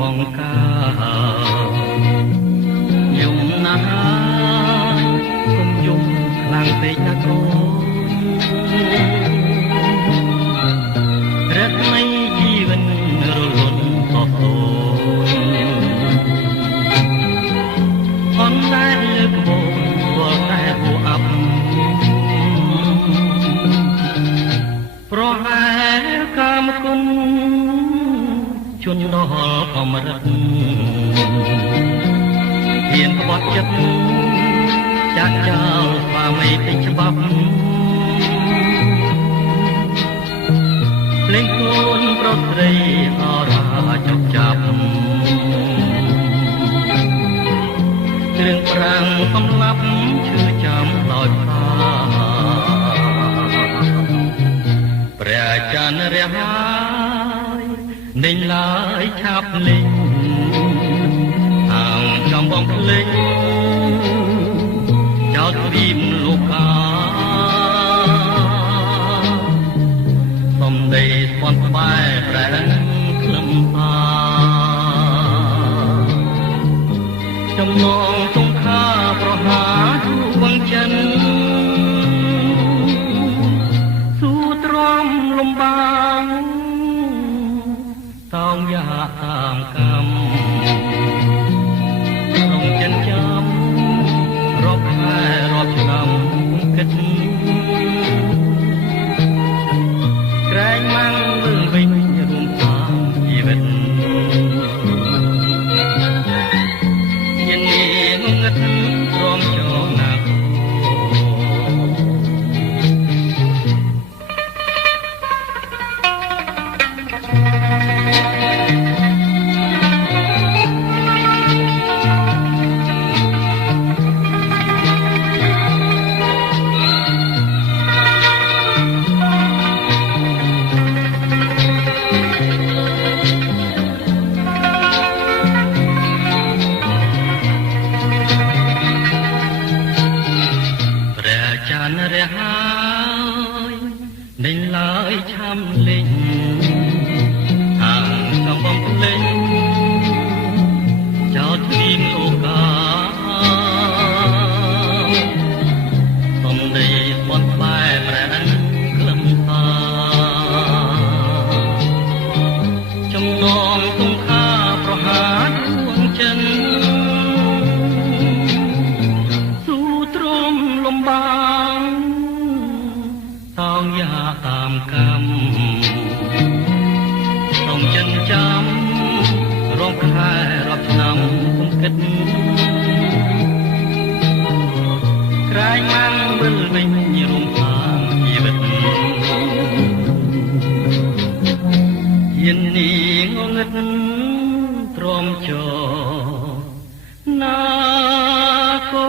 បងកាយំណាស់គុំយំខ្លាំងពេកណាកូនរត់នៃជីវិតរលត់បបោអនតែលើក្បូនវល់តែហួអាប់ប្រហែលកាមគុណជន់ដល់កំរិតហ៊ានក្បត់ចិត្តចាក់ចោលស្វាមីពេញច្បាប់លេងខ្លួនប្រុសស្រីអរាចុកចាប់គ្រឿងប្រាំងសម្លាប់ឈឺចាំដោយផ្កាព្រះច័ន្ទរះហើយដេញឡើយឆាប់លេងអាងចំបងភ្លេងចោលទ្វីបលោកាសំដីស្ពន់ក្បែរប្រែក្លឹមអាចំណងសង្ខាប្រហាជួវងចិនស៊ូទ្រាំលំបាងតោងយ៉ាតាមកម្មក្នុងចិនចាំរាប់ខែរាប់ឆ្នាំគិតក្រែងម៉ាំងមើលវិញរួមតាមជីវិតយាននេះងងឹតព្រមចងណាគូរះហើយដេញឡើយឆាំលេងអាងកំបងភ្លេងចោលទ្វីបអូកាសំដីស្បន់ក្បែរប្រែក្លឹមតាចំណងសង្ខាប្រហាជួងចិនស៊ូទ្រាំលំបាងតោងយ៉ាតាមកម្មต้องចិនចាំរងខែរាប់ឆ្នាំគុំគិតក្រែងម៉ាំងវិលវិញរួមតាមជីវិតយាននេះងងឹតទ្រាំចោណាកូ